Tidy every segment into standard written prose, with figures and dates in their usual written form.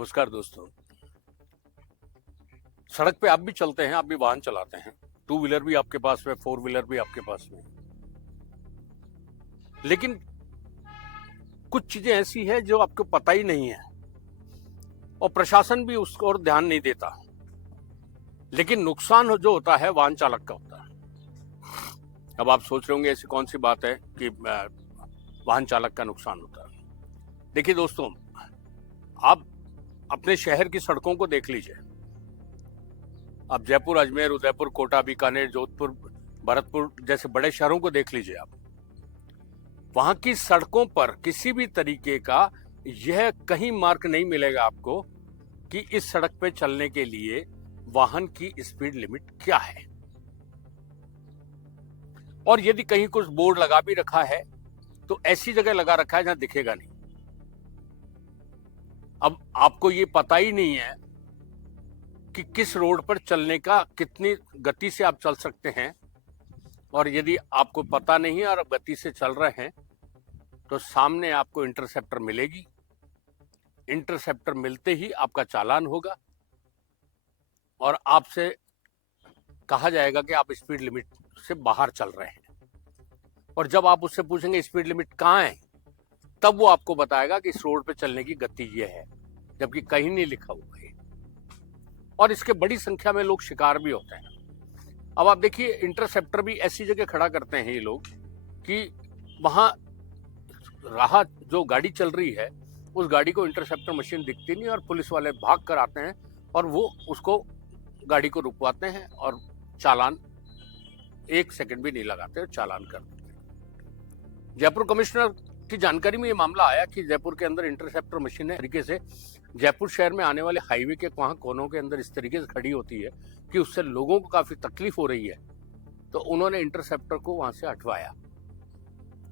नमस्कार दोस्तों। सड़क पे आप भी चलते हैं, आप भी वाहन चलाते हैं, टू व्हीलर भी आपके पास में, फोर व्हीलर भी आपके पास में। लेकिन कुछ चीजें ऐसी है जो आपको पता ही नहीं है और प्रशासन भी उसको और ध्यान नहीं देता। लेकिन नुकसान जो होता है वाहन चालक का होता है। अब आप सोच रहे होंगे ऐसी कौन सी बात है कि वाहन चालक का नुकसान होता है। देखिए दोस्तों, आप अपने शहर की सड़कों को देख लीजिए। आप जयपुर, अजमेर, उदयपुर, कोटा, बीकानेर, जोधपुर, भरतपुर जैसे बड़े शहरों को देख लीजिए। आप वहां की सड़कों पर किसी भी तरीके का यह कहीं मार्क नहीं मिलेगा आपको कि इस सड़क पे चलने के लिए वाहन की स्पीड लिमिट क्या है। और यदि कहीं कुछ बोर्ड लगा भी रखा है तो ऐसी जगह लगा रखा है जहां दिखेगा नहीं। अब आपको ये पता ही नहीं है कि किस रोड पर चलने का, कितनी गति से आप चल सकते हैं। और यदि आपको पता नहीं है और आप गति से चल रहे हैं तो सामने आपको इंटरसेप्टर मिलेगी। इंटरसेप्टर मिलते ही आपका चालान होगा और आपसे कहा जाएगा कि आप स्पीड लिमिट से बाहर चल रहे हैं। और जब आप उससे पूछेंगे स्पीड लिमिट कहाँ है, तब वो आपको बताएगा कि इस रोड पे चलने की गति ये है, जबकि कहीं नहीं लिखा हुआ है। और इसके बड़ी संख्या में लोग शिकार भी होते हैं। अब आप देखिए, इंटरसेप्टर भी ऐसी जगह खड़ा करते हैं ये लोग कि वहां राह जो गाड़ी चल रही है उस गाड़ी को इंटरसेप्टर मशीन दिखती नहीं और पुलिस वाले भाग कर आते हैं और वो उसको गाड़ी को रुकवाते हैं और चालान 1 सेकंड भी नहीं लगाते और चालान कर देते हैं। जयपुर कमिश्नर की जानकारी में ये मामला आया कि जयपुर के अंदर इंटरसेप्टर मशीनें तरीके से जयपुर शहर में आने वाले हाईवे के वहां कोनों के अंदर इस तरीके से खड़ी होती है कि उससे लोगों को काफी तकलीफ हो रही है। तो उन्होंने इंटरसेप्टर को वहां से हटवाया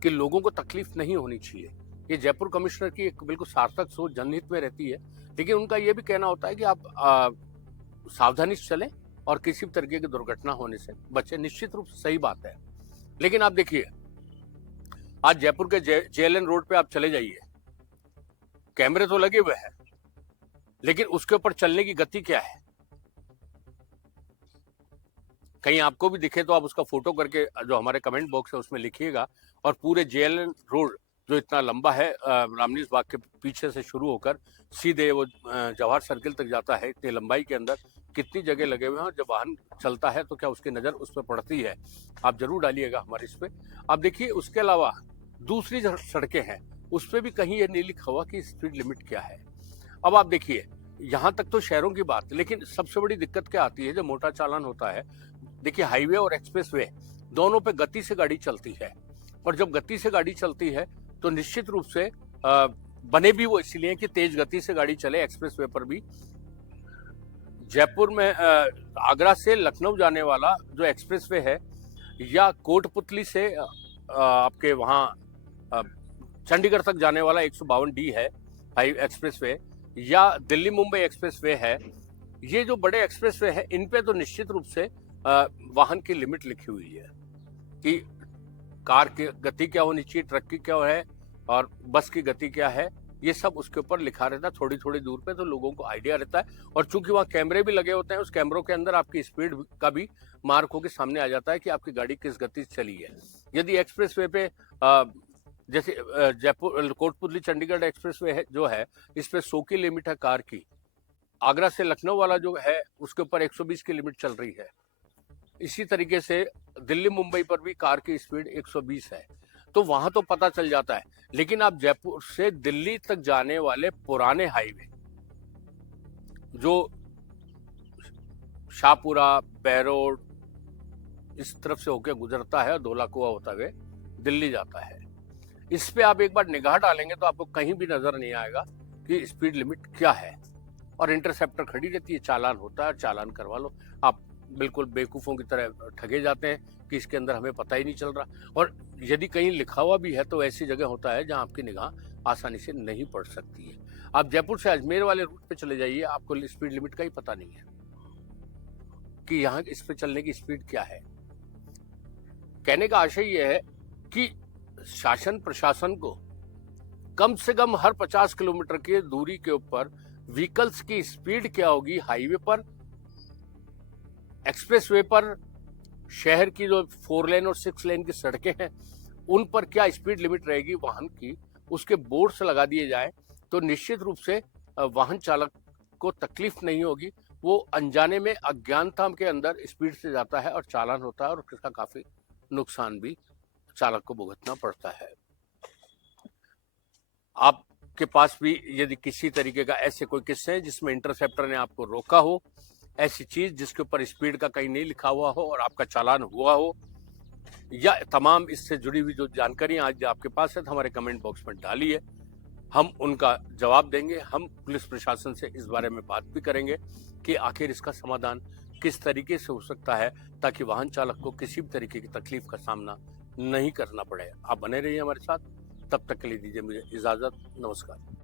कि लोगों को तकलीफ नहीं होनी चाहिए। ये जयपुर कमिश्नर की एक बिल्कुल सार्थक सोच जनहित में रहती है। लेकिन उनका ये भी कहना होता है कि आप सावधानी से चलें और किसी भी तरीके की दुर्घटना होने से बचें। निश्चित रूप से सही बात है। लेकिन आप देखिए, आज जयपुर के JLN रोड पे आप चले जाइए, कैमरे तो लगे हुए हैं, लेकिन उसके ऊपर चलने की गति क्या है? कहीं आपको भी दिखे तो आप उसका फोटो करके जो हमारे कमेंट बॉक्स है उसमें लिखिएगा। और पूरे JLN रोड जो इतना लंबा है, रामनीस बाग के पीछे से शुरू होकर सीधे वो जवाहर सर्किल तक जाता है, इतनी लंबाई के अंदर कितनी जगह लगे हुए हैं और जब वाहन चलता है तो क्या उसकी नज़र उस पर पड़ती है? आप जरूर डालिएगा हमारे इस पे। आप देखिए, उसके अलावा दूसरी जो सड़कें हैं उस पर भी कहीं ये नहीं लिखा हुआ कि स्पीड लिमिट क्या है। अब आप देखिए, यहाँ तक तो शहरों की बात, लेकिन सबसे बड़ी दिक्कत क्या आती है जब मोटा चालान होता है। देखिए, हाईवे और एक्सप्रेसवे दोनों पे गति से गाड़ी चलती है और जब गति से गाड़ी चलती है तो निश्चित रूप से बने भी वो इसलिए कि तेज गति से गाड़ी चले। एक्सप्रेसवे पर भी जयपुर में आगरा से लखनऊ जाने वाला जो एक्सप्रेसवे है, या कोटपुतली से आपके वहाँ चंडीगढ़ तक जाने वाला 152D है एक्सप्रेसवे, या दिल्ली मुंबई एक्सप्रेसवे है, ये जो बड़े एक्सप्रेसवे है इन पे तो निश्चित रूप से वाहन की लिमिट लिखी हुई है कि कार की गति क्या होनी चाहिए, ट्रक की क्या है और बस की गति क्या है। ये सब उसके ऊपर लिखा रहता है थोड़ी थोड़ी दूर पे, तो लोगों को आइडिया रहता है। और चूंकि वहाँ कैमरे भी लगे होते हैं, उस कैमरों के अंदर आपकी स्पीड का भी मार्क होकर सामने आ जाता है कि आपकी गाड़ी किस गति से चली है। यदि एक्सप्रेसवे पे जैसे जयपुर कोटपुतली चंडीगढ़ एक्सप्रेसवे है जो है, इस पे 100 की लिमिट है कार की। आगरा से लखनऊ वाला जो है उसके ऊपर 120 की लिमिट चल रही है। इसी तरीके से दिल्ली मुंबई पर भी कार की स्पीड 120 है। तो वहां तो पता चल जाता है। लेकिन आप जयपुर से दिल्ली तक जाने वाले पुराने हाईवे जो शाहपुरा, बैरोड इस तरफ से होकर गुजरता है और धौलाकुआं होता हुए दिल्ली जाता है, इस पे आप एक बार निगाह डालेंगे तो आपको कहीं भी नजर नहीं आएगा कि स्पीड लिमिट क्या है। और इंटरसेप्टर खड़ी रहती है, चालान होता है, चालान करवा लो। आप बिल्कुल बेवकूफ़ों की तरह ठगे जाते हैं कि इसके अंदर हमें पता ही नहीं चल रहा। और यदि कहीं लिखा हुआ भी है तो ऐसी जगह होता है जहां आपकी निगाह आसानी से नहीं पड़ सकती है। आप जयपुर से अजमेर वाले रूट पे चले जाइए, आपको स्पीड लिमिट का ही पता नहीं है कि यहाँ इस पे चलने की स्पीड क्या है। कहने का आशय यह है कि शासन प्रशासन को कम से कम हर 50 किलोमीटर की दूरी के ऊपर व्हीकल्स की स्पीड क्या होगी हाईवे पर, एक्सप्रेसवे पर, शहर की जो 4 लेन और 6 लेन की सड़कें हैं उन पर क्या स्पीड लिमिट रहेगी वाहन की, उसके बोर्ड्स लगा दिए जाए तो निश्चित रूप से वाहन चालक को तकलीफ नहीं होगी। वो अनजाने में अज्ञानता के अंदर स्पीड से जाता है और चालान होता है और इसका काफी नुकसान भी चालक को भुगतना पड़ता है। आपके पास भी यदि किसी तरीके का ऐसे कोई किस्से हैं जिसमें इंटरसेप्टर ने आपको रोका हो, ऐसी चीज जिसके ऊपर स्पीड का कहीं नहीं लिखा हुआ हो और आपका चालान हुआ हो, या तमाम इससे जुड़ी हुई जो जानकारी आज आपके पास है तो हमारे कमेंट बॉक्स में डालिए, हम उनका जवाब देंगे। हम पुलिस प्रशासन से इस बारे में बात भी करेंगे कि आखिर इसका समाधान किस तरीके से हो सकता है ताकि वाहन चालक को किसी भी तरीके की तकलीफ का सामना नहीं करना पड़े। आप बने रहिए हमारे साथ, तब तक के लिए दीजिए मुझे इजाजत। नमस्कार।